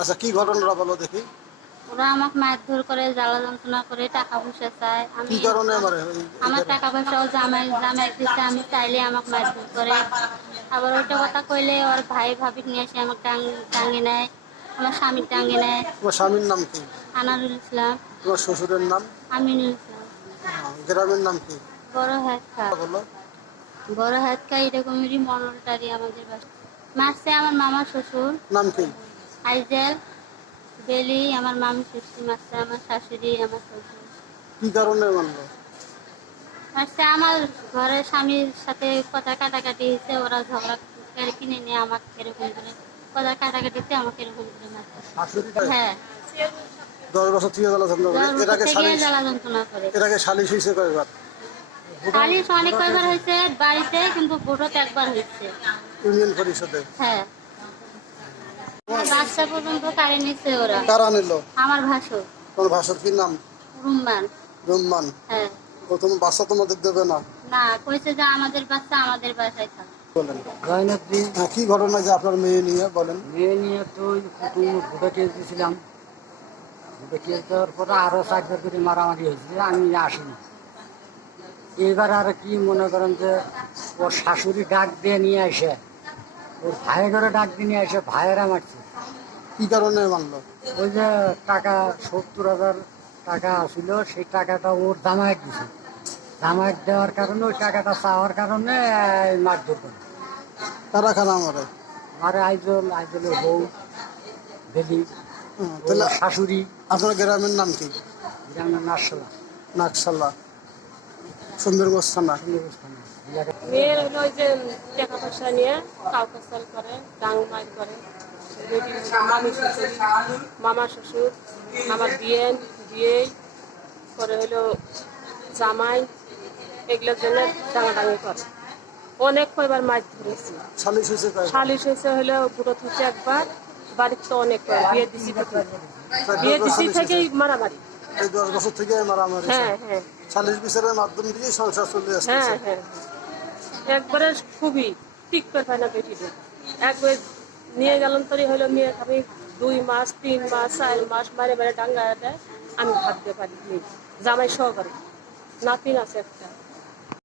আচ্ছা, কি ঘটনাটা বলো দেখি। ওরা আমাকে মারধর করে, জ্বালা যন্ত্রণা করে, টাকা পয়সা চায়। কি কারণে আমার টাকা পয়সাও জামাই দিচ্ছে, আমি চাইলে আমাকে মারধর করে। আবার ওইটা কথা কইলে ওর ভাই ভাবি নিয়ে এসে আমাকে টাঙ্গে নেয়, আমার স্বামীর টাঙ্গে নেয়। তোমার স্বামীর নাম কি? আনারুল ইসলাম। তোমার শ্বশুরের নাম? আমিনুল ইসলাম। গ্রামের নাম কি? বড় হাতকা। বলো। বড় হাতকা এরকমেরই মনটারি আমাদের বাসা। মারছে আমার মামা শ্বশুর। নাম কি? আইজেল বেলি। আমার মামি শ্বশুর মারছে, আমার শাশুড়ি, আমার শ্বশুর। কি কারণে মানলো? মারছে আমার ঘরের স্বামীর সাথে কথা কাটাকাটি হয়েছে, ওরা ঝগড়া করে কিনে নিয়ে আমাকে এরকম করে কথা কাটাকাটিতে আমাকে এরকম করে মারছে। হ্যাঁ, 10 বছর থেকে জ্বালা যন্ত্রণা করে। এর আগে জ্বালা যন্ত্রণা করে। এর আগে সালিশ হয়েছে কয়বার? সালিশ অনেক কয়বার হয়েছে বাড়িতে, কিন্তু ভোটত একবার হয়েছে ইউনিয়ন পরিষদে। হ্যাঁ, বাচ্চা পর্যন্ত কারে নিচ্ছে ওরা। কারা নিল? আমার ভাসুর। তোমার ভাষার কি নাম? রুম্মান। রুম্মান। হ্যাঁ। ও তোমার বাচ্চা তোমাদের দেবে না? না, কইছে যে আমাদের বাচ্চা আমাদের বাসায় থাকে। বলেন। জয়নাদ্রি। কি ঘটনা যে আপনার মেয়ে নিয়ে বলেন? মেয়ে নিয়ে তো ভোটে কেস দিয়েছিলাম। ভোটে কেস দেওয়ার পরে আরও 4 করে মারামারি হয়েছিল, আমি আসিনি। এবার আর কি মনে করেন যে ওর শাশুড়ি ডাক দিয়ে নিয়ে আসে, ওর ভাইয়ের ঘরে ডাক দিয়ে নিয়ে আসে, ভাইয়েরা মারছে। কি কারণে মানলো? ওই যে টাকা 70,000 টাকা ছিল, সেই টাকাটা ওর জামায়াত দিছে। জামায়াত দেওয়ার কারণে, ওই টাকাটা চাওয়ার কারণে মারধর করে। কারা কারা মারে? আরে আইজলের বউ বেলি, তাহলে শাশুড়ি। আপনার গ্রামের নাম কি? গ্রামের নাকশালা। নাকশালা, সুন্দরগঞ্জ থানা। মেয়ের হলো ওই যে টাকা পয়সা নিয়ে কাউকাসাল করে, ডাংমাই করে। মামি শ্বশুর, মামা শ্বশুর, আমার বিয়ে করে হলো জামাই, এগুলোর জন্য ডাঙাডাঙি করে। অনেক কয়বার মাছ ধরেছি। সালিশ হয়েছে হলো বুড়ত হচ্ছে একবার, বাড়ির তো অনেক বিয়ে দিছি থেকেই মারামারি। এই 10 বছর থেকে মারামারি। হ্যাঁ হ্যাঁ, সালিশ বিচারের মাধ্যম দিয়ে সংসার চলে আসছে। হ্যাঁ হ্যাঁ, একবারে খুবই ঠিক করে পায় না বেটিদের। একবার নিয়ে গেলাম তরি হলো, মেয়ে আমি 2 মাস 3 মাস 4 মাস মারে মারে ডাঙ্গা দেয়, আমি ভাবতে পারি জামাই সহকারে নাতিন আছে একটা।